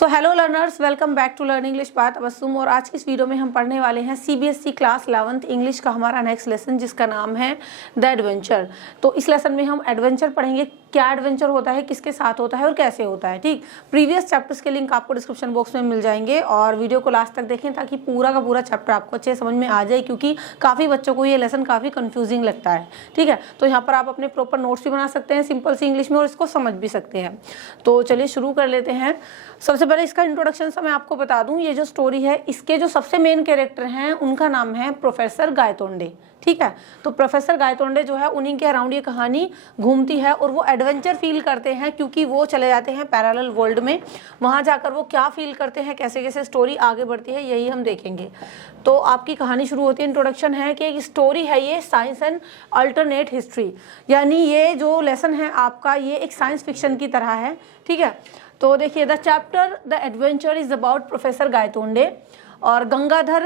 So hello learners, welcome back to learn English by Tabassum. और आज की इस वीडियो में हम पढ़ने वाले हैं सीबीएसई क्लास 11th इंग्लिश का हमारा नेक्स्ट लेसन, जिसका नाम है द एडवेंचर। तो इस लेसन में हम एडवेंचर पढ़ेंगे। क्या एडवेंचर होता है, किसके साथ होता है और कैसे होता है। ठीक, प्रीवियस चैप्टर्स के लिंक आपको डिस्क्रिप्शन बॉक्स में मिल जाएंगे और वीडियो को लास्ट तक देखें ताकि पूरा का पूरा चैप्टर आपको अच्छे समझ में आ जाए, क्योंकि काफ़ी बच्चों को ये लेसन काफ़ी कंफ्यूजिंग लगता है। ठीक है, तो यहाँ पर आप अपने प्रॉपर नोट्स भी बना सकते हैं सिंपल सी इंग्लिश में और इसको समझ भी सकते हैं। तो चलिए शुरू कर लेते हैं। सबसे पहले इसका इंट्रोडक्शन मैं आपको बता दूं, ये जो स्टोरी है इसके जो सबसे मेन कैरेक्टर हैं उनका नाम है प्रोफेसर गायतोंडे। ठीक है, तो प्रोफेसर गायतोंडे जो है उन्हीं के अराउंड ये कहानी घूमती है और वो एडवेंचर फील करते हैं क्योंकि वो चले जाते हैं पैरेलल वर्ल्ड में। वहाँ जाकर वो क्या फील करते हैं, कैसे कैसे स्टोरी आगे बढ़ती है, यही हम देखेंगे। तो आपकी कहानी शुरू होती है, इंट्रोडक्शन है कि एक स्टोरी है ये साइंस एंड अल्टरनेट हिस्ट्री, यानी ये जो लेसन है आपका ये एक साइंस फिक्शन की तरह है। ठीक है, तो देखिए the chapter the adventure is about professor Gaitonde और गंगाधर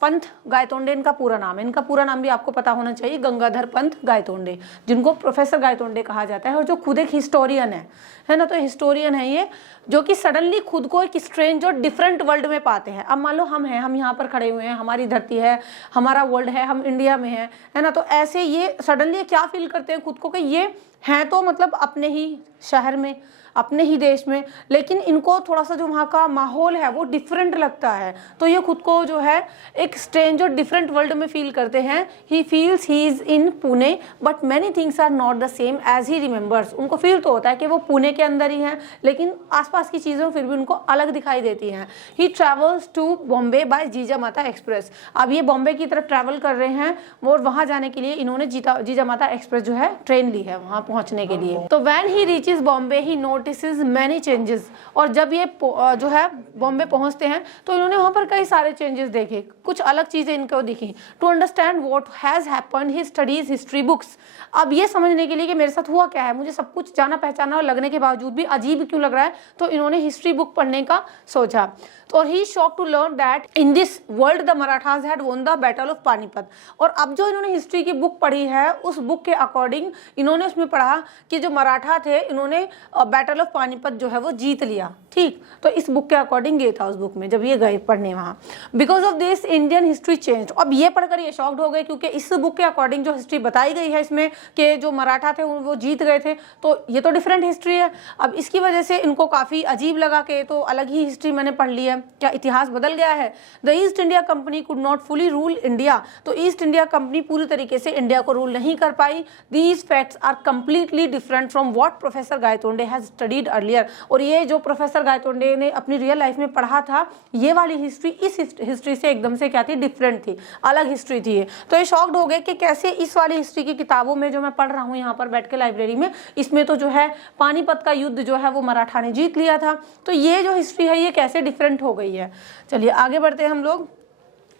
पंत गायतोंडे इनका पूरा नाम है। इनका पूरा नाम भी आपको पता होना चाहिए, गंगाधर पंत गायतोंडे, जिनको प्रोफेसर गायतोंडे कहा जाता है और जो खुद एक हिस्टोरियन है ना। तो हिस्टोरियन है ये, जो कि सडनली खुद को एक स्ट्रेंज और डिफरेंट वर्ल्ड में पाते हैं। अब मान लो हम हैं, हम यहाँ पर खड़े हुए हैं, हमारी धरती है, हमारा वर्ल्ड है, हम इंडिया में है ना। तो ऐसे ये सडनली क्या फील करते हैं खुद को कि ये हैं तो मतलब अपने ही शहर में, अपने ही देश में, लेकिन इनको थोड़ा सा जो वहाँ का माहौल है वो डिफरेंट लगता है। तो ये खुद को जो है एक स्ट्रेंज और डिफरेंट वर्ल्ड में फील करते हैं। He feels he is in Pune but many things are not the same as he remembers. उनको फील तो होता है कि वो पुणे के अंदर ही हैं, लेकिन आसपास की चीज़ें फिर भी उनको अलग दिखाई देती हैं। He travels to Bombay by Jijamata express. अब ये बॉम्बे की तरफ ट्रैवल कर रहे हैं और वहाँ जाने के लिए इन्होंने जीजामाता एक्सप्रेस जो है ट्रेन ली है वहाँ पहुँचने के लिए। तो when he reaches Bombay he notices many changes. और जब ये जो है बॉम्बे पहुंचते हैं तो इन्होंने वहां पर कई सारे चेंजेस देखे, कुछ अलग चीजें इनको दिखी। To understand what has happened he studies history books. अब ये समझने के लिए कि मेरे साथ हुआ क्या है, मुझे सब कुछ जाना पहचाना और लगने के बावजूद भी अजीब क्यों लग रहा है, तो इन्होंने हिस्ट्री बुक पढ़ने का सोचा। और he shock to learn that in this world the Marathas had won the battle of Panipat. और अब जो इन्होंने हिस्ट्री की बुक पढ़ी है उस बुक के अकॉर्डिंग इन्होंने उसमें पढ़ा कि जो मराठा थे इन्होंने बैटल ऑफ पानीपत जो है वो जीत लिया। ठीक, तो इस बुक के अकॉर्डिंग ये था उस बुक में जब ये गए पढ़ने वहाँ। Because of this Indian history change. अब ये पढ़कर ये शॉक्ड हो गए क्योंकि इस बुक के अकॉर्डिंग जो हिस्ट्री बताई गई है इसमें कि जो मराठा थे वो जीत गए थे, तो ये तो डिफरेंट हिस्ट्री है। अब इसकी वजह से इनको काफ़ी अजीब लगा कि तो अलग ही हिस्ट्री मैंने पढ़ ली है, क्या इतिहास बदल गया है। The East India company could not fully rule India. तो ईस्ट इंडिया कंपनी पूरी तरीके से इंडिया को रूल नहीं कर पाई। These facts are completely different from what professor Gaitonde has studied earlier. और ये जो प्रोफेसर गायतोंडे ने अपनी रियल लाइफ में पढ़ा था, ये वाली हिस्ट्री इस हिस्ट्री से एकदम से क्या थी, डिफरेंट थी, अलग हिस्ट्री थी। तो ये शॉक्ड हो गए कि कैसे इस वाली हिस्ट्री की किताबों में जो मैं पढ़ रहा हूँ यहाँ पर बैठ के लाइब्रेरी में, इसमें तो जो है पानीपत का युद्ध जो है वो मराठा ने जीत लिया था, तो ये जो हिस्ट्री है ये कैसे डिफरेंट हो गई है। चलिए आगे बढ़ते हैं हम लोग।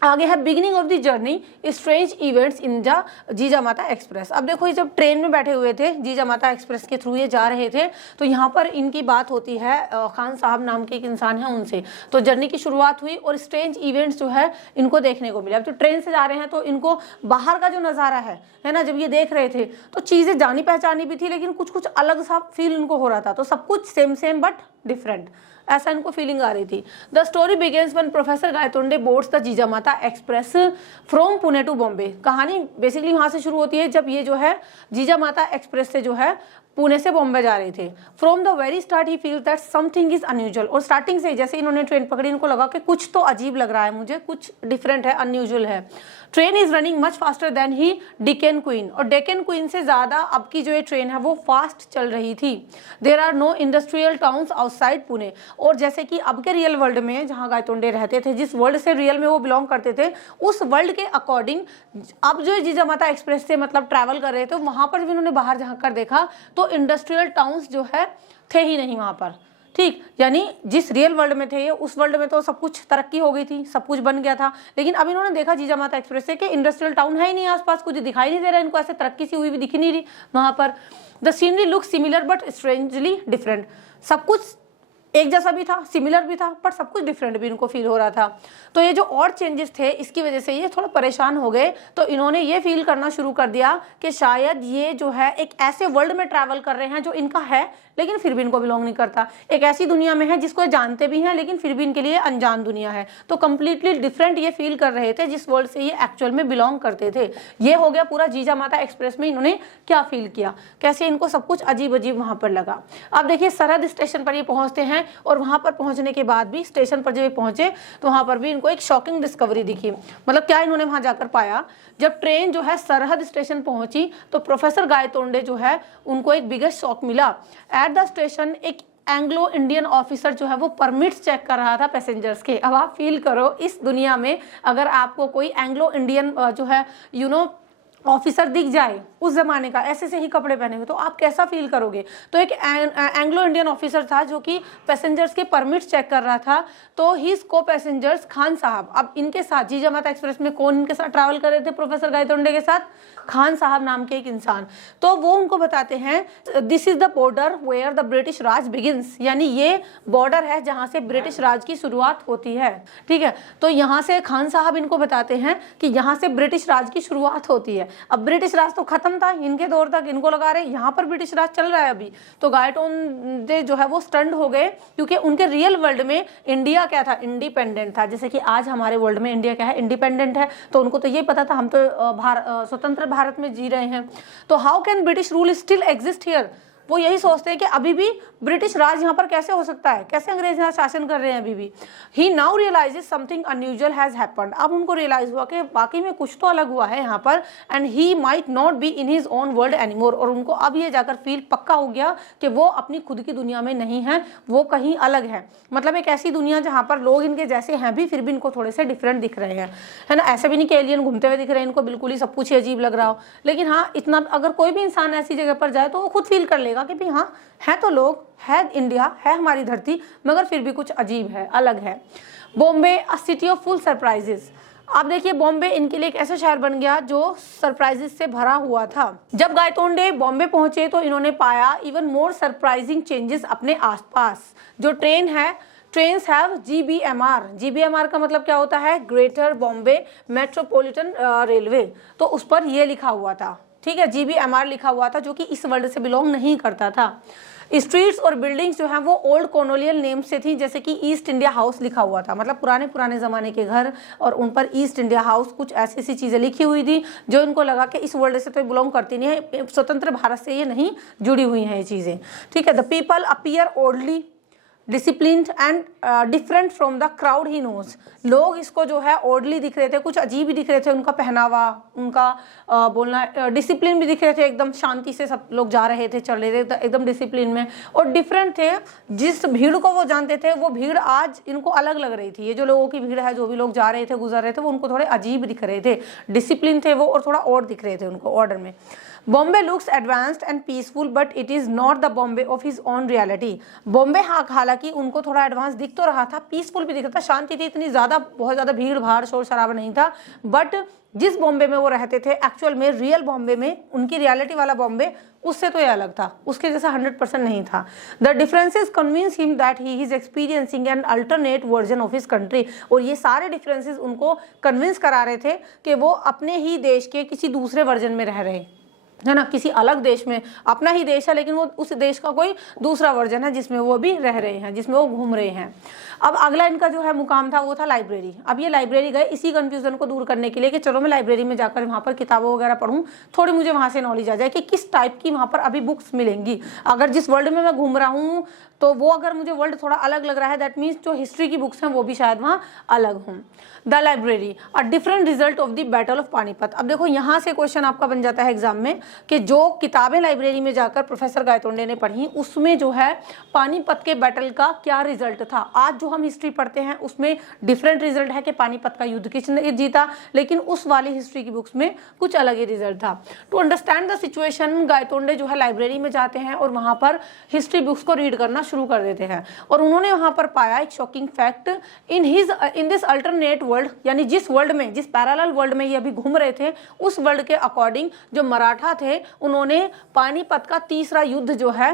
आगे है beginning of the journey strange events in the Jijamata express. अब देखो ये जब ट्रेन में बैठे हुए थे, जीजामाता एक्सप्रेस के थ्रू ये जा रहे थे, तो यहाँ पर इनकी बात होती है खान साहब नाम के एक इंसान है उनसे। तो जर्नी की शुरुआत हुई और स्ट्रेंज इवेंट्स जो है इनको देखने को मिले। अब तो ट्रेन से जा रहे हैं तो इनको बाहर का जो नज़ारा है ना, जब ये देख रहे थे तो चीज़ें जानी पहचानी भी थी, लेकिन कुछ कुछ अलग सा फील इनको हो रहा था। तो सब कुछ सेम सेम बट डिफरेंट, ऐसा इनको फीलिंग आ रही थी। The story begins when professor Gaitonde boards the Jijamata express from Pune to Bombay. कहानी बेसिकली वहाँ से शुरू होती है जब ये जो है जीजामाता एक्सप्रेस से जो है पुणे से बॉम्बे जा रहे थे। From the very start he feel that something is unusual. और स्टार्टिंग से जैसे इन्होंने ट्रेन पकड़ी इनको लगा कि कुछ तो अजीब लग रहा है मुझे, कुछ डिफरेंट है, अनयूजुअल है। Train is running much faster than the Deccan Queen. और डेक्कन क्वीन से ज़्यादा अब की जो ये ट्रेन है वो फास्ट चल रही थी। There are no industrial towns outside Pune. और जैसे कि अब के रियल वर्ल्ड में जहाँ गायतोंडे रहते थे, जिस वर्ल्ड से रियल में वो बिलोंग करते थे, उस वर्ल्ड के अकॉर्डिंग अब जो जीजामाता एक्सप्रेस से मतलब ट्रैवल कर रहे थे, वहाँ पर भी उन्होंने बाहर झाँक कर देखा तो इंडस्ट्रियल टाउन्स जो है थे ही नहीं वहाँ पर। ठीक, यानी जिस रियल वर्ल्ड में थे ये, उस वर्ल्ड में तो सब कुछ तरक्की हो गई थी, सब कुछ बन गया था, लेकिन अब इन्होंने देखा जीजामाता एक्सप्रेस से कि इंडस्ट्रियल टाउन है ही नहीं आसपास, कुछ दिखाई नहीं दे रहा इनको, ऐसे तरक्की सी हुई भी दिख नहीं रही वहाँ पर। The scenery look similar but strangely different. सब कुछ एक जैसा भी था, सिमिलर भी था, पर सब कुछ डिफरेंट भी इनको फील हो रहा था। तो ये जो और चेंजेस थे इसकी वजह से ये थोड़ा परेशान हो गए। तो इन्होंने ये फील करना शुरू कर दिया कि शायद ये जो है एक ऐसे वर्ल्ड में ट्रैवल कर रहे हैं जो इनका है लेकिन फिर भी इनको बिलोंग नहीं करता। एक ऐसी दुनिया में है जिसको जानते भी हैं लेकिन फिर भी इनके लिए अनजान दुनिया है। तो कंप्लीटली डिफरेंट ये फील कर रहे थे जिस वर्ल्ड से ये एक्चुअल में बिलोंग करते थे। ये हो गया पूरा जीजा माता एक्सप्रेस में इन्होंने क्या फील किया, कैसे इनको सब कुछ अजीब अजीब वहां पर लगा। अब देखिए सरहद स्टेशन पर ये पहुंचते हैं और वहां पर पहुंचने के बाद भी स्टेशन पर जब ये पहुंचे तो वहां पर भी इनको एक शॉकिंग डिस्कवरी दिखी। मतलब क्या इन्होंने वहां जाकर पाया, जब ट्रेन जो है सरहद स्टेशन पहुंची तो प्रोफेसर गायतोंडे जो है उनको एक बिगेस्ट शॉक मिला। एट द स्टेशन एक एंग्लो इंडियन ऑफिसर जो है वो परमिट्स चेक कर रहा था पैसेंजर्स के। अब आप फील करो इस दुनिया में अगर आपको कोई एंग्लो इंडियन जो है ऑफिसर दिख जाए उस जमाने का, ऐसे से ही कपड़े पहने हुए, तो आप कैसा फील करोगे। तो एक एंग्लो इंडियन ऑफिसर था जो कि पैसेंजर्स के परमिट्स चेक कर रहा था। तो हिज को पैसेंजर्स खान साहब, अब इनके साथ जीजा माता एक्सप्रेस में कौन इनके साथ ट्रैवल कर रहे थे प्रोफेसर गायतोंडे के साथ, खान साहब नाम के एक इंसान। तो वो उनको बताते हैं this is the border where the British Raj begins, यानी ये बॉर्डर है जहां से ब्रिटिश राज की शुरुआत होती है। ठीक है, तो यहाँ से खान साहब इनको बताते हैं कि यहाँ से ब्रिटिश राज की शुरुआत होती है। अब ब्रिटिश राज तो खत्म था इनके दौर तक, इनको लगा रहे यहाँ पर ब्रिटिश राज चल रहा है अभी। तो गायतोंडे जो है वो स्टंड हो गए क्योंकि उनके रियल वर्ल्ड में इंडिया क्या था, इंडिपेंडेंट था। जैसे कि आज हमारे वर्ल्ड में इंडिया क्या है, इंडिपेंडेंट है। तो उनको तो ये पता था हम तो स्वतंत्र भारत में जी रहे हैं। तो how can British rule still exist here, वो यही सोचते हैं कि अभी भी ब्रिटिश राज यहाँ पर कैसे हो सकता है, कैसे अंग्रेज यहाँ शासन कर रहे हैं अभी भी। He now realises something unusual has happened, अब उनको रियलाइज हुआ कि बाकी में कुछ तो अलग हुआ है यहाँ पर। And he might not be in his own world anymore, और उनको अब ये जाकर फील पक्का हो गया कि वो अपनी खुद की दुनिया में नहीं है, वो कहीं अलग है। मतलब एक ऐसी दुनिया जहाँ पर लोग इनके जैसे हैं भी फिर भी इनको थोड़े से डिफरेंट दिख रहे हैं, है ना। ऐसे भी नहीं कि एलियन घूमते हुए दिख रहे हैं इनको, बिल्कुल ही सब कुछ ही अजीब लग रहा हो। लेकिन हाँ इतना अगर कोई भी इंसान ऐसी जगह पर जाए तो वो खुद फील कर लेगा कि भाई हाँ है तो लोग, है इंडिया, है हमारी धरती, मगर फिर भी कुछ अजीब है, अलग है। बॉम्बे अ सिटी ऑफ फुल सरप्राइजेस, आप देखिए बॉम्बे इनके लिए एक ऐसा शहर बन गया जो सरप्राइजेस से भरा हुआ था। जब गायतोंडे बॉम्बे पहुंचे तो इन्होंने पाया इवन मोर सरप्राइजिंग चेंजेस अपने आसपास। जो ट्रेन है, ट्रेन्स हैव GBMR, GBMR का मतलब क्या होता है, ग्रेटर बॉम्बे मेट्रोपॉलिटन रेलवे। तो उस पर यह लिखा हुआ था, ठीक है, GBMR लिखा हुआ था, जो कि इस वर्ल्ड से बिलोंग नहीं करता था। स्ट्रीट्स और बिल्डिंग्स जो हैं वो ओल्ड कॉलोनियल नेम से थी, जैसे कि ईस्ट इंडिया हाउस लिखा हुआ था, मतलब पुराने ज़माने के घर, और उन पर ईस्ट इंडिया हाउस, कुछ ऐसी सी चीज़ें लिखी हुई थी जो इनको लगा कि इस वर्ल्ड से तो बिलोंग करती नहीं है, स्वतंत्र भारत से ये नहीं जुड़ी हुई हैं ये चीज़ें। ठीक है, the people appear oddly disciplined and different from the crowd he knows, लोग इसको जो है ऑर्डली दिख रहे थे, कुछ अजीब ही दिख रहे थे, उनका पहनावा, उनका बोलना, डिसिप्लिन भी दिख रहे थे, एकदम शांति से सब लोग जा रहे थे, चल रहे थे एकदम डिसिप्लिन में, और डिफरेंट थे। जिस भीड़ को वो जानते थे वो भीड़ आज इनको अलग लग रही थी। ये जो लोगों की भीड़ है, जो भी लोग जा रहे थे, गुजर रहे थे, वो उनको थोड़े अजीब दिख रहे थे, डिसिप्लिन थे वो, और थोड़ा और दिख रहे थे उनको ऑर्डर में। Bombay looks advanced and peaceful but it is not the Bombay of his own reality, Bombay हालांकि उनको थोड़ा एडवांस दिख तो रहा था, पीसफुल भी दिख रहा था, शांति थी, इतनी ज़्यादा बहुत ज़्यादा भीड़ भाड़ शोर शराबा नहीं था, बट जिस बॉम्बे में वो रहते थे एक्चुअल में, रियल बॉम्बे में, उनकी रियलिटी वाला बॉम्बे, उससे तो ये अलग था, उसके जैसा 100% नहीं था। The differences convince him that he is experiencing an alternate version of his country, और ये सारे डिफरेंसेस उनको कन्विंस करा रहे थे कि वो अपने ही देश के किसी दूसरे वर्जन में रह रहे है ना, किसी अलग देश में, अपना ही देश है लेकिन वो उस देश का कोई दूसरा वर्जन है जिसमें वो भी रह रहे हैं, जिसमें वो घूम रहे हैं। अब अगला इनका जो है मुकाम था वो था लाइब्रेरी। अब ये लाइब्रेरी गए इसी कंफ्यूजन को दूर करने के लिए कि चलो मैं लाइब्रेरी में जाकर वहाँ पर किताबें वगैरह पढूं, थोड़ी मुझे वहाँ से नॉलेज आ जाए कि किस टाइप की वहाँ पर अभी बुक्स मिलेंगी। अगर जिस वर्ल्ड में मैं घूम रहा हूँ तो वो अगर मुझे वर्ल्ड थोड़ा अलग लग रहा है, दैट मीन्स जो हिस्ट्री की बुक्स हैं वो भी शायद वहाँ अलग हों। The library a different result of the battle of Panipat. अब देखो यहाँ से क्वेश्चन आपका बन जाता है एग्जाम में कि जो किताबें लाइब्रेरी में जाकर प्रोफेसर गायतोंडे ने पढ़ी उसमें जो है पानीपत के बैटल का क्या रिजल्ट था। आज जो हम हिस्ट्री पढ़ते हैं उसमें डिफरेंट रिजल्ट है कि पानीपत का युद्ध किसने जीता, लेकिन उस वाली हिस्ट्री की बुक्स में कुछ अलग ही रिजल्ट था। To understand the situation Gaitonde जो है लाइब्रेरी में जाते हैं और वहाँ पर हिस्ट्री बुक्स को रीड करना शुरू कर देते हैं, और उन्होंने वहाँ पर पाया एक shocking fact, in this alternate world, यानी जिस वर्ल्ड में, जिस पैरेलल वर्ल्ड में ये अभी घूम रहे थे, उस वर्ल्ड के अकॉर्डिंग जो मराठा थे उन्होंने पानीपत का तीसरा युद्ध जो है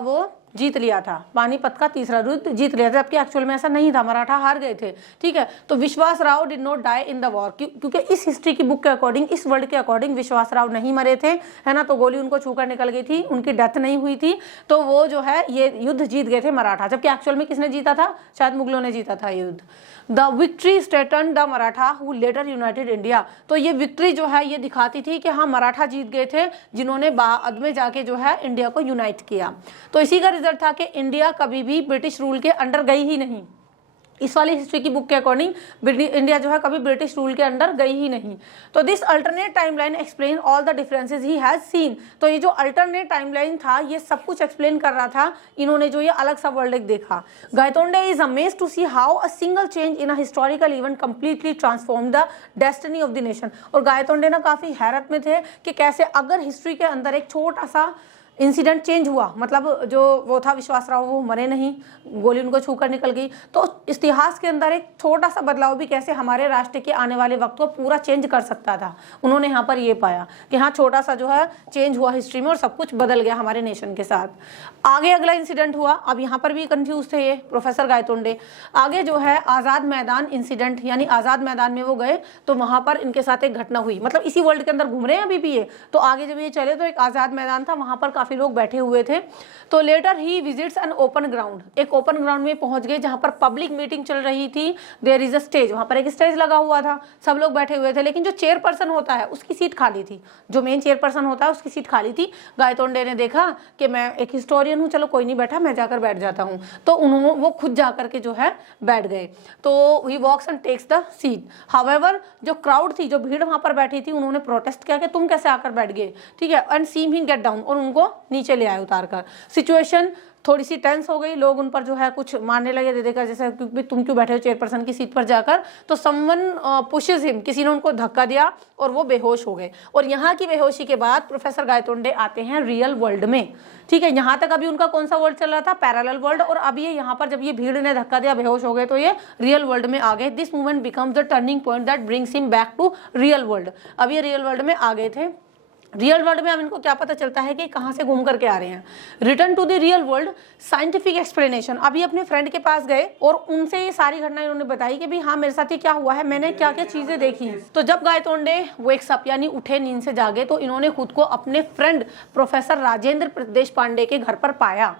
वो जीत लिया था, पानीपत का तीसरा युद्ध जीत लिया था, जबकि एक्चुअल में ऐसा नहीं था, मराठा हार गए थे। ठीक है, तो Vishwas Rao did not die in the war, क्योंकि इस हिस्ट्री की बुक के अकॉर्डिंग, इस वर्ल्ड के अकॉर्डिंग विश्वास राव नहीं मरे थे, है ना, तो गोली उनको छूकर निकल गई थी, उनकी डेथ नहीं हुई थी, तो वो जो है ये युद्ध जीत गए थे मराठा। जबकि एक्चुअल में किसने जीता था? शायद मुगलों ने जीता था ये युद्ध। The victory strengthen the Maratha who later united India, तो ये विक्ट्री जो है ये दिखाती थी कि हाँ मराठा जीत गए थे, जिन्होंने बाद में जाके जो है इंडिया को यूनाइट किया। तो इसी का रिजल्ट था कि इंडिया कभी भी ब्रिटिश रूल के अंडर गई ही नहीं। इस वाली हिस्ट्री की बुक के अकॉर्डिंग इंडिया जो है कभी ब्रिटिश रूल के अंडर गई ही नहीं। तो this alternate timeline explain all the differences he has seen, तो ये जो अल्टरनेट टाइमलाइन था ये सब कुछ एक्सप्लेन कर रहा था, इन्होंने जो ये अलग सा वर्ल्ड देखा। Gaitonde is amazed to see how a single change in a historical event completely transform the destiny of the nation. और गायतोंडे ना काफी हैरत में थे कि कैसे अगर हिस्ट्री के अंदर एक छोटा सा इंसिडेंट चेंज हुआ, मतलब जो वो था विश्वास राव वो मरे नहीं, गोली उनको छूकर निकल गई, तो इतिहास के अंदर एक छोटा सा बदलाव भी कैसे हमारे राष्ट्र के आने वाले वक्त को पूरा चेंज कर सकता था। उन्होंने यहाँ पर ये पाया कि हाँ छोटा सा जो है चेंज हुआ हिस्ट्री में और सब कुछ बदल गया हमारे नेशन के साथ। आगे अगला इंसिडेंट हुआ, अब यहाँ पर भी कंफ्यूज थे ये प्रोफेसर गायतोंडे। आगे जो है आज़ाद मैदान इंसिडेंट, यानी आज़ाद मैदान में वो गए तो वहाँ पर इनके साथ एक घटना हुई, मतलब इसी वर्ल्ड के अंदर घूम रहे हैं अभी भी ये। तो आगे जब ये चले तो एक आज़ाद मैदान था, वहाँ पर काफ़ी लोग बैठे हुए थे। तो later he visits an open ground, एक ओपन ग्राउंड में पहुंच गए जहां पर पब्लिक मीटिंग चल रही थी। देयर इज अ स्टेज, वहां पर एक स्टेज लगा हुआ था, सब लोग बैठे हुए थे, लेकिन जो चेयरपर्सन होता है उसकी सीट खाली थी, जो मेन चेयरपर्सन होता है उसकी सीट खाली थी। गायतोंडे ने देखा कि मैं एक हिस्टोरियन हूँ, चलो कोई नहीं बैठा, मैं जाकर बैठ जाता हूँ, तो उन्होंने वो खुद जाकर के जो है बैठ गए। तो he walks and takes the seat. However जो क्राउड थी, जो भीड़ वहां पर बैठी थी, उन्होंने प्रोटेस्ट किया कि तुम कैसे आकर बैठ गए, ठीक है, and seem him get down, और उनको नीचे ले आए उतार कर। सिचुएशन थोड़ी सी टेंस हो गई, लोग उन पर जो है कुछ मारने लगे दे देकर, जैसे क्योंकि तुम क्यों बैठे हो चेयरपर्सन की सीट पर जाकर। तो समवन पुशेस हिम, किसी ने उनको धक्का दिया और वो बेहोश हो गए। और यहाँ की बेहोशी के बाद प्रोफेसर गायतोंडे आते हैं रियल वर्ल्ड में। ठीक है, यहाँ तक अभी उनका कौन सा वर्ल्ड चल रहा था? Parallel world. और अब ये यहाँ पर जब ये भीड़ ने धक्का दिया, बेहोश हो गए, तो ये रियल वर्ल्ड में आ गए। This movement becomes the turning point that brings him back to real world. अब ये रियल वर्ल्ड में आ गए थे। रियल वर्ल्ड में अब इनको क्या पता चलता है कि कहाँ से घूम करके आ रहे हैं। Return to the real world, scientific explanation. अभी अपने फ्रेंड के पास गए और उनसे ये सारी घटना इन्होंने बताई कि भाई हाँ मेरे साथ ये क्या हुआ है, मैंने क्या क्या चीजें देखी। तो जब गायतोंडे वेक्स अप यानी उठे नींद से जागे, तो इन्होंने खुद को अपने फ्रेंड प्रोफेसर राजेंद्र देशपांडे के घर पर पाया।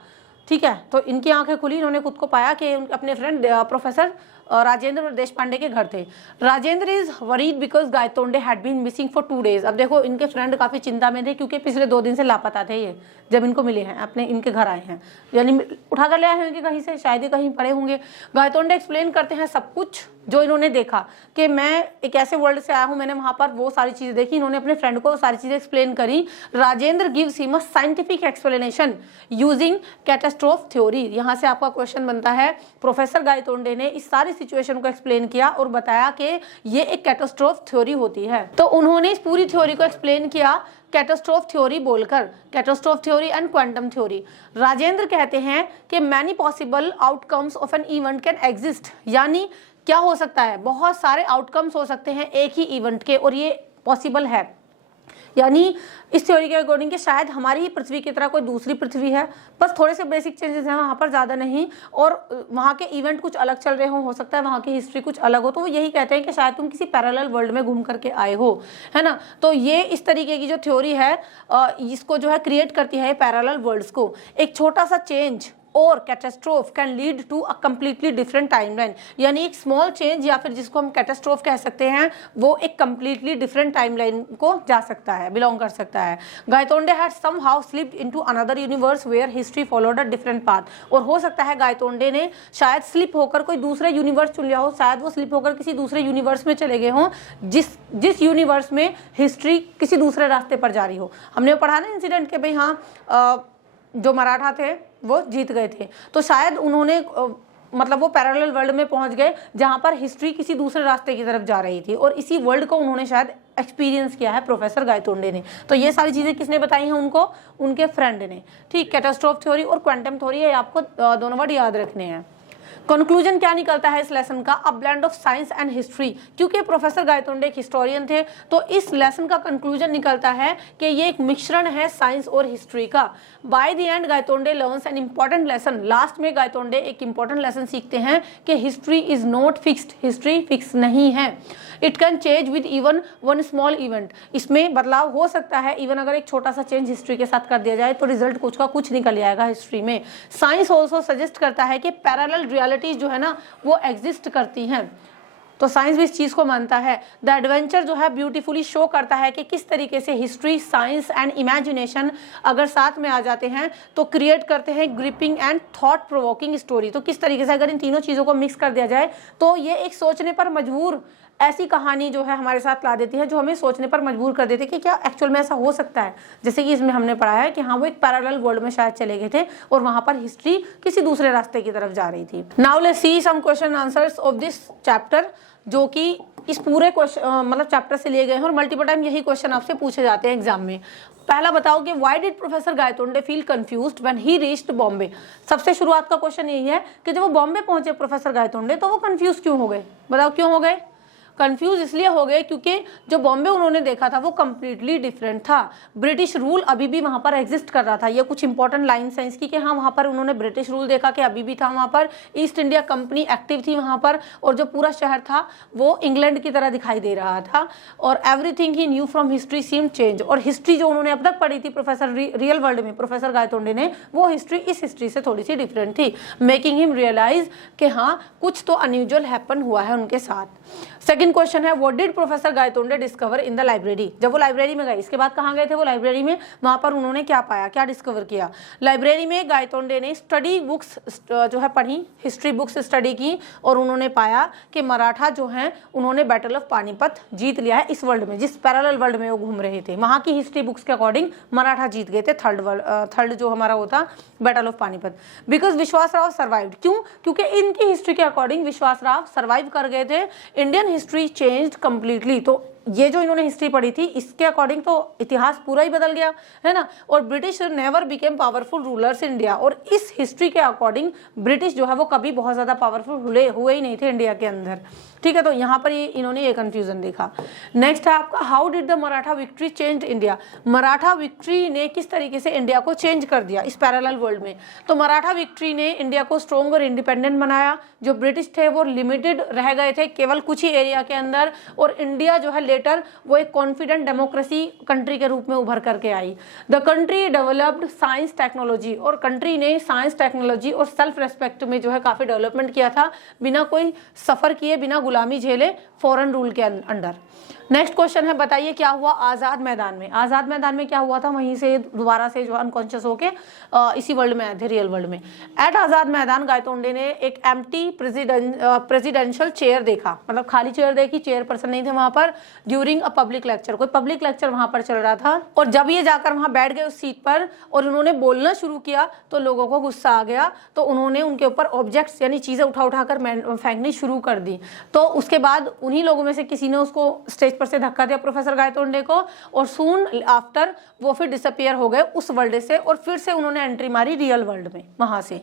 ठीक है, तो इनकी आंखें खुली, इन्होंने खुद को पाया कि अपने फ्रेंड प्रोफेसर राजेंद्र देशपांडे के घर थे। Rajendra is worried because Gaitonde had been missing for 2 days। अब देखो इनके फ्रेंड काफी चिंता में थे क्योंकि पिछले 2 दिन से लापता थे ये, जब इनको मिले हैं, अपने इनके घर आए हैं, यानी उठा कर ले आए होंगे कहीं से, शायद ही कहीं पड़े होंगे। गायतोंडे एक्सप्लेन करते हैं सब कुछ जो इन्होंने देखा कि मैं एक ऐसे वर्ल्ड से आया हूँ, मैंने वहां पर वो सारी चीजें देखी। इन्होंने अपने फ्रेंड को सारी चीजें एक्सप्लेन करी। Rajendra gives him a scientific explanation using catastrophe theory. यहाँ से आपका क्वेश्चन बनता है, प्रोफेसर गायतोंडे ने इस सारी सिचुएशन को एक्सप्लेन किया और बताया कि ये एक कैटास्ट्रोफ थ्योरी होती है। तो उन्होंने इस पूरी थ्योरी को एक्सप्लेन किया कैटास्ट्रोफ थ्योरी बोलकर, catastrophe theory and quantum theory. Rajendra कहते हैं कि many possible outcomes of an event can exist, यानी क्या हो सकता है, बहुत सारे आउटकम्स हो सकते हैं एक ही इवेंट के, और ये पॉसिबल है। यानी इस थ्योरी के अकॉर्डिंग कि शायद हमारी ही पृथ्वी की तरह कोई दूसरी पृथ्वी है, बस थोड़े से बेसिक चेंजेस हैं वहाँ पर, ज़्यादा नहीं, और वहाँ के इवेंट कुछ अलग चल रहे हो सकता है वहाँ की हिस्ट्री कुछ अलग हो। तो वो यही कहते हैं कि शायद तुम किसी पैरेलल वर्ल्ड में घूम करके आए हो, है ना। तो ये इस तरीके की जो थ्योरी है इसको जो है क्रिएट करती है पैरेलल वर्ल्ड्स को। एक छोटा सा चेंज और catastrophe can lead to a completely different timeline, यानी एक स्मॉल चेंज या फिर जिसको हम कैटास्ट्रोफ कह सकते हैं, वो एक कम्प्लीटली डिफरेंट टाइमलाइन को जा सकता है, बिलोंग कर सकता है। Gaitonde had somehow slipped into another universe where history followed a different path. और हो सकता है गायतोंडे ने शायद स्लिप होकर कोई दूसरा यूनिवर्स चुन लिया हो, शायद वो स्लिप होकर किसी दूसरे यूनिवर्स में चले गए हों, जिस यूनिवर्स में हिस्ट्री किसी दूसरे रास्ते पर जा रही हो। हमने पढ़ा ना इंसिडेंट के भाई हाँ जो मराठा थे वो जीत गए थे, तो शायद उन्होंने मतलब वो पैरेलल वर्ल्ड में पहुंच गए जहां पर हिस्ट्री किसी दूसरे रास्ते की तरफ जा रही थी, और इसी वर्ल्ड को उन्होंने शायद एक्सपीरियंस किया है प्रोफेसर गायतोंडे ने। तो ये सारी चीज़ें किसने बताई हैं उनको? उनके फ्रेंड ने। ठीक, कैटास्ट्रोफ थ्योरी और क्वांटम थ्योरी, आपको दोनों वर्ड याद रखने हैं। कंक्लूजन क्या निकलता है इस लेसन का? A blend of science and history. क्योंकि प्रोफेसर गायतोंडे एक हिस्टोरियन थे, तो इस लेसन का कंक्लूजन निकलता है कि ये एक मिश्रण है साइंस और हिस्ट्री का। By the end Gaitonde learns an important lesson. Last में गायतोंडे एक इंपॉर्टेंट लेसन सीखते हैं कि history is not fixed, history fix नहीं है। It can change with even one small event. इसमें बदलाव हो सकता है, इवन अगर एक छोटा सा चेंज हिस्ट्री के साथ कर दिया जाए तो रिजल्ट कुछ का कुछ निकल आएगा हिस्ट्री में। साइंस ऑल्सो सजेस्ट करता है कि पैरेलल रियलिटीज जो है ना वो एग्जिस्ट करती हैं, तो साइंस भी इस चीज को मानता है। द एडवेंचर जो है ब्यूटीफुली शो करता है कि किस तरीके से हिस्ट्री, साइंस एंड इमेजिनेशन अगर साथ में आ जाते हैं तो क्रिएट करते हैं gripping and thought provoking story. तो किस तरीके से अगर इन तीनों चीजों को मिक्स कर दिया जाए तो ये एक सोचने पर मजबूर ऐसी कहानी जो है हमारे साथ ला देती है, जो हमें सोचने पर मजबूर कर देती है कि क्या एक्चुअल में ऐसा हो सकता है। जैसे कि इसमें हमने पढ़ा है कि हाँ वो एक पैरेलल वर्ल्ड में शायद चले गए थे और वहां पर हिस्ट्री किसी दूसरे रास्ते की तरफ जा रही थी। Now let's see some question answers of this chapter, जो कि इस पूरे क्वेश्चन मतलब चैप्टर से लिए गए हैं और मल्टीपल टाइम यही क्वेश्चन आपसे पूछे जाते हैं एग्जाम में। पहला बताओ कि why did professor Gaitonde feel confused when he reached Bombay. सबसे शुरुआत का क्वेश्चन यही है कि जब वो बॉम्बे पहुंचे प्रोफेसर गायतोंडे तो वो कंफ्यूज क्यों हो गए? बताओ क्यों हो गए? कंफ्यूज इसलिए हो गए क्योंकि जो बॉम्बे उन्होंने देखा था वो कंप्लीटली डिफरेंट था। ब्रिटिश रूल अभी भी वहां पर एग्जिस्ट कर रहा था। ये कुछ इंपॉर्टेंट लाइन्स हैं इसकी कि हाँ वहां पर उन्होंने ब्रिटिश रूल देखा कि अभी भी था वहां पर, ईस्ट इंडिया कंपनी एक्टिव थी वहां पर, और जो पूरा शहर था वो इंग्लैंड की तरह दिखाई दे रहा था, और everything he knew from history seem change. और हिस्ट्री जो उन्होंने अब तक पढ़ी थी प्रोफेसर रियल वर्ल्ड में प्रोफेसर गायतोंडे ने, वो हिस्ट्री इस हिस्ट्री से थोड़ी सी डिफरेंट थी, मेकिंग हिम रियलाइज कि हाँ कुछ तो अनयूजुअल हैपन हुआ है उनके साथ। Second question is what did professor Gaitonde discover in the library. जब वो लाइब्रेरी में गए, इसके बाद कहाँ गए थे वो लाइब्रेरी में, वहां पर उन्होंने क्या पाया, क्या डिस्कवर किया? लाइब्रेरी में गायतोंडे ने स्टडी बुक्स जो है पढ़ी, हिस्ट्री बुक्स स्टडी की, और उन्होंने पाया कि मराठा जो है उन्होंने बैटल ऑफ पानीपत जीत लिया है इस वर्ल्ड में, जिस पैरेलल वर्ल्ड में वो घूम रहे थे वहां की हिस्ट्री बुक्स के अकॉर्डिंग मराठा जीत गए थे थर्ड जो हमारा होता बैटल ऑफ पानीपत। बिकॉज विश्वास राव सर्वाइव्ड। क्यों? क्योंकि इनकी हिस्ट्री के अकॉर्डिंग विश्वास राव सर्वाइव कर गए थे। Indian history changed completely. तो ये जो इन्होंने हिस्ट्री पढ़ी थी इसके अकॉर्डिंग तो इतिहास पूरा ही बदल गया है ना। और British never became powerful rulers in India. और इस हिस्ट्री के अकॉर्डिंग ब्रिटिश जो है वो कभी बहुत ज्यादा पावरफुल हुए ही नहीं थे इंडिया के अंदर। ठीक है, तो यहाँ पर इन्होंने ये कंफ्यूजन देखा। नेक्स्ट है आपका how did the Maratha victory change India. Maratha victory ने किस तरीके से इंडिया को चेंज कर दिया इस पैरेलल वर्ल्ड में। तो मराठा विक्ट्री ने इंडिया को स्ट्रॉन्ग और इंडिपेंडेंट बनाया। जो ब्रिटिश थे वो लिमिटेड रह गए थे केवल कुछ ही एरिया के अंदर, और इंडिया जो है लेटर वो एक कॉन्फिडेंट डेमोक्रेसी कंट्री के रूप में उभर करके आई। The country developed science technology. और कंट्री ने साइंस टेक्नोलॉजी और सेल्फ रेस्पेक्ट में जो है काफी डेवलपमेंट किया था, बिना कोई सफर किए, बिना गुलामी झेले, फॉरेन रूल के अंडर। नेक्स्ट क्वेश्चन है बताइए क्या हुआ आजाद मैदान में। आजाद मैदान में क्या हुआ था? वहीं से दोबारा से जो अनकॉन्शियस होके इसी वर्ल्ड में आए थे, रियल वर्ल्ड में। एट आजाद मैदान गायतोंडे ने एक एम्प्टी प्रेसिडेंशियल चेयर देखा, मतलब खाली चेयर देखी, चेयर पर्सन नहीं थे वहां पर। ड्यूरिंग अ पब्लिक लेक्चर, कोई पब्लिक लेक्चर वहां पर चल रहा था, और जब ये जाकर वहां बैठ गए उस सीट पर और उन्होंने बोलना शुरू किया तो लोगों को गुस्सा आ गया, तो उन्होंने उनके ऊपर ऑब्जेक्ट्स यानी चीजें उठा उठाकर फेंकनी शुरू कर दी। तो उसके बाद उन्हीं लोगों में से किसी ने उसको स्टेज पर से धक्का दिया प्रोफेसर गायतोंडे को, और सून आफ्टर वो फिर डिसअपियर हो गए उस वर्ल्ड से, और फिर से उन्होंने एंट्री मारी रियल वर्ल्ड में वहां से।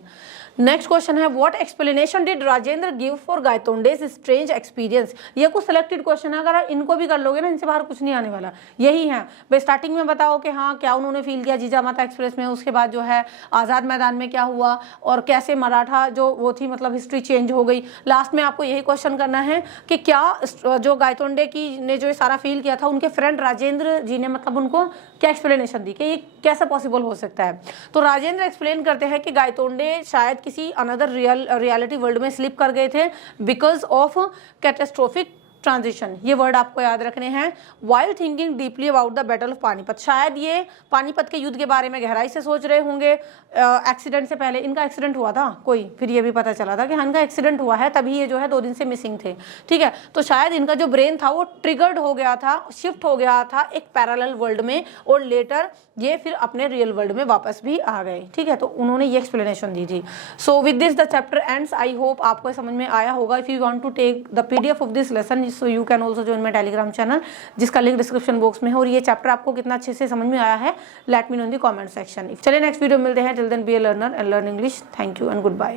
Next question is what explanation did Rajendra give for Gaitonde's strange experience. ये कुछ सिलेक्टेड क्वेश्चन है, अगर इनको भी कर लोगे ना इनसे बाहर कुछ नहीं आने वाला। यही है भाई, स्टार्टिंग में बताओ कि हाँ क्या उन्होंने फील किया जीजामाता एक्सप्रेस में, उसके बाद जो है आजाद मैदान में क्या हुआ, और कैसे मराठा जो वो थी मतलब हिस्ट्री चेंज हो गई। लास्ट में आपको यही क्वेश्चन करना है कि क्या जो गायतोंडे की ने जो सारा फील किया था उनके फ्रेंड राजेंद्र जी ने मतलब उनको क्या एक्सप्लेनेशन दी कि ये कैसे पॉसिबल हो सकता है। तो राजेंद्र एक्सप्लेन करते हैं कि गायतोंडे शायद किसी अनदर रियलिटी वर्ल्ड में स्लिप कर गए थे बिकॉज ऑफ कैटेस्ट्रोफिक ट्रांजिशन। ये वर्ड आपको याद रखने हैं। While thinking deeply about the battle of Panipat, शायद ये पानीपत के युद्ध के बारे में गहराई से सोच रहे होंगे। एक्सीडेंट से पहले इनका एक्सीडेंट हुआ था कोई, फिर ये भी पता चला था कि हाँ इनका एक्सीडेंट हुआ है, तभी ये जो है 2 दिन से मिसिंग थे। ठीक है, तो शायद इनका जो ब्रेन था वो ट्रिगर्ड हो गया था, शिफ्ट हो गया था एक पैरेलल वर्ल्ड में, और लेटर ये फिर अपने रियल वर्ल्ड में वापस भी आ गए। ठीक है, तो उन्होंने ये एक्सप्लेनेशन दी थी। So with this the chapter ends. I hope आपको समझ में आया होगा। If you want to take the PDF of this lesson so you can also join my Telegram channel, जिसका लिंक डिस्क्रिप्शन बॉक्स में है। और ये चैप्टर आपको कितना अच्छे से समझ में आया है let me know in the comment section. चलिए नेक्स्ट वीडियो मिलते हैं। Till then be a learner and learn English. Thank you and good bye.